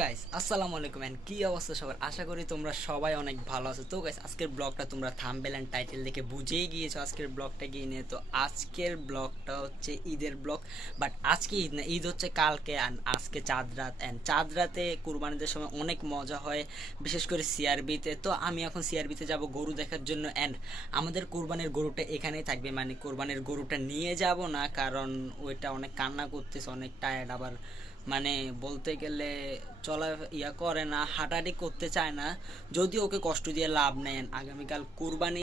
Guys আসসালামু আলাইকুম and কি অবস্থা সবার, আশা করি তোমরা সবাই অনেক ভালো আছো। তো গাইস আজকের ব্লগটা তোমরা থাম্বনেল এন্ড টাইটেল দেখে বুঝেই গিয়েছো আজকের ব্লগটা কি নিয়ে। তো আজকের ব্লগটা হচ্ছে ঈদের ব্লগ, বাট আজকে ঈদ না, ঈদ হচ্ছে কালকে এন্ড আজকে চাঁদ রাত। এন্ড চাঁদ রাতে কুরবানিদের সময় অনেক মজা হয়, বিশেষ করে সিআরবিতে। তো আমি এখন সিআরবিতে যাব গরু দেখার জন্য এন্ড আমাদের কুরবানির গরুটা এখানেই থাকবে, মানে কুরবানির গরুটা নিয়ে যাব না, কারণ ওইটা অনেক কান্না করতেছে, অনেক টায়ার্ড, আবার মানে বলতে গেলে চলা করে না, হাঁটাহাঁটি করতে চায় না। যদি ওকে কষ্ট দিয়ে লাভ নেন, আগামীকাল কুরবানি,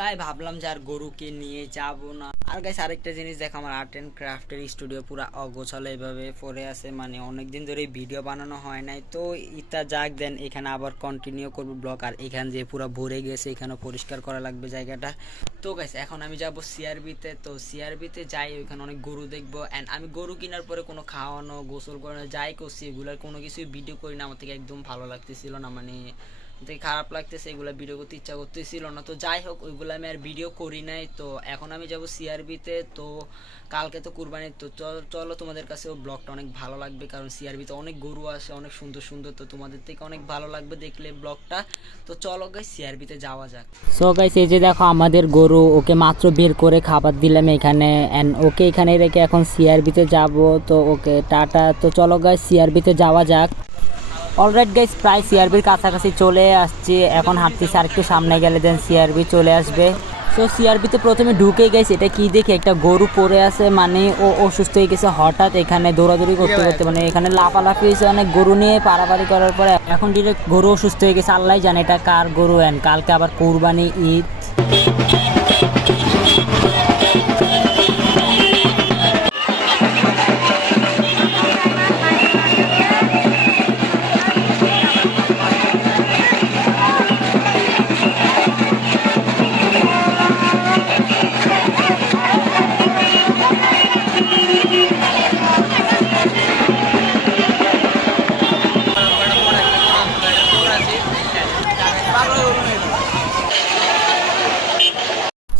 তাই ভাবলাম যে আর গরুকে নিয়ে যাব না। আর গাইস আরেকটা জিনিস দেখো, আমার আর্ট অ্যান্ড ক্রাফটের স্টুডিও পুরো অগোছালো এভাবে পড়ে আছে, মানে অনেকদিন ধরে ভিডিও বানানো হয় নাই। তো ইতা যাক দেন, এখানে আবার কন্টিনিউ করবো ব্লগ। আর এখান যে পুরো ভরে গেছে, এখানে পরিষ্কার করা লাগবে জায়গাটা। তো গাইস এখন আমি যাব সিআরবিতে। তো সিআরবিতে যাই, ওইখানে অনেক গরু দেখবো অ্যান্ড আমি গরু কেনার পরে কোনো খাওয়ানো, গোসল করানো যাই করছি, এগুলোর কোনো কিছুই ভিডিও করি না। আমার থেকে একদম ভালো লাগতেছিল না, মানে দেখে খারাপ লাগতেছে, এগুলো ভিডিও করতে ইচ্ছা করতেছিল না। তো যাই হোক, ওইগুলো আমি আর ভিডিও করি নাই। তো এখন আমি যাব সিআরবিতে। তো কালকে তো কুরবানি, তো চলো তোমাদের কাছেও ব্লগটা অনেক ভালো লাগবে, কারণ সিআরবিতে অনেক গরু আসে, অনেক সুন্দর সুন্দর। তো তোমাদের থেকে অনেক ভালো লাগবে দেখলে ব্লগটা। তো চলো গাইস সিআরবিতে যাওয়া যাক। সো গাইস এই যে দেখো আমাদের গরু, ওকে মাত্র বের করে খাবার দিলাম এখানে এন্ড ওকে এখানে রেখে এখন সিআরবিতে যাব। তো ওকে টাটা। তো চলো গাইস সিআরবিতে যাওয়া যাক। অলরাইট গাইস, প্রায় সিআরবির কাছাকাছি চলে আসছি, এখন হাঁটতেছি, আর একটু সামনে গেলে দেন সিআরবি চলে আসবে। তো সিআরবিতে প্রথমে ঢুকে গেছে, এটা কি দেখে একটা গরু পড়ে আছে, মানে ও অসুস্থ হয়ে গেছে হঠাৎ, এখানে দৌড়াদৌড়ি করতে করতে, মানে এখানে লাফালাফি হয়েছে অনেক, গরু নিয়ে পারাপারি করার পরে এখন ডিরেক্ট গরু অসুস্থ হয়ে গেছে। আল্লাহ জানে এটা কার গরু। এন কালকে আবার কুরবানি ঈদ।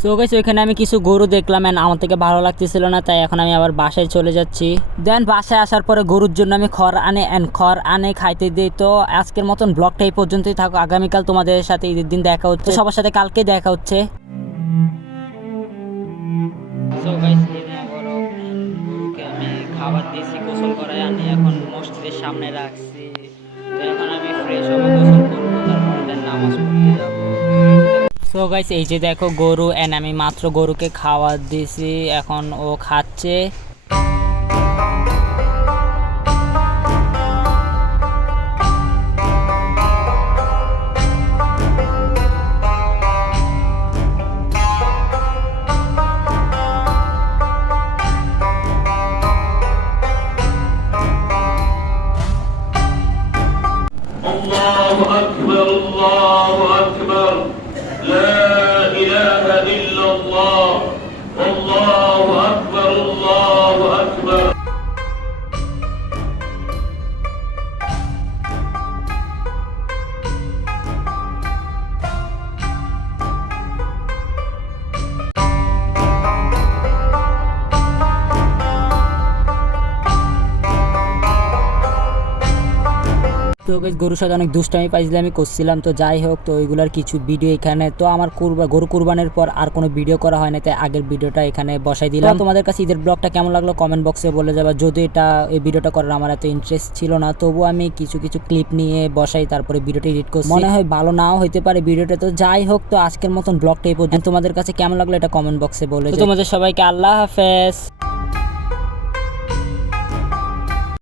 তো গাইস ওইখানে আমি কিছু গরু দেখলাম এন্ড আমার থেকে ভালো লাগতেছিল না, তাই এখন আমি আবার বাসায় চলে যাচ্ছি। দেন বাসায় আসার পরে গরুর জন্য আমি খড় আনে খাইতে দিই। তো আজকের মতন ব্লগটা এই পর্যন্তই থাকো, আগামীকাল তোমাদের সাথে ঈদের দিন দেখা হচ্ছে, সবার সাথে কালকে দেখা হচ্ছে। তো গাইস গরুকে আমি খাবার দিয়েছি, গোসল করাই আনি, এখন মসজিদের সামনে রাখছি। এখন আমি ফ্রেশ হবো, গোসল করবো, তারপরে নামাজ পড়তে যাবো। সো গাইস এই যে দেখো গরু এন্ড আমি মাত্র গরুকে খাবার দিয়েছি, এখন ও খাচ্ছে। الله أكبر الله أكبر لا إله إلا الله والله أكبر الله أكبر তো গাইস গরুর সাথে অনেক দুষ্টামি পাইছিলাম করছিলাম। তো যাই হোক, তো ওইগুলোর কিছু ভিডিও এখানে, তো আমার গরু কুরবানের পর আর কোনো ভিডিও করা হয় না, তাই আগের ভিডিওটা এখানে বসাই দিলাম। তোমাদের কাছে ঈদের ব্লগটা কেমন লাগলো কমেন্ট বক্সে বলে যাবে। যদি এই ভিডিওটা করার আমার এত ইন্টারেস্ট ছিল না, তবু আমি কিছু ক্লিপ নিয়ে বসাই, তারপরে ভিডিওটা এডিট করছি, মনে হয় ভালো নাও হইতে পারে ভিডিওটা। তো যাই হোক, তো আজকের মতন ব্লগটা এই পর্যন্ত। তোমাদের কাছে কেমন লাগলো এটা কমেন্ট বক্সে বলে। তোমাদের সবাইকে আল্লাহ হাফেজ।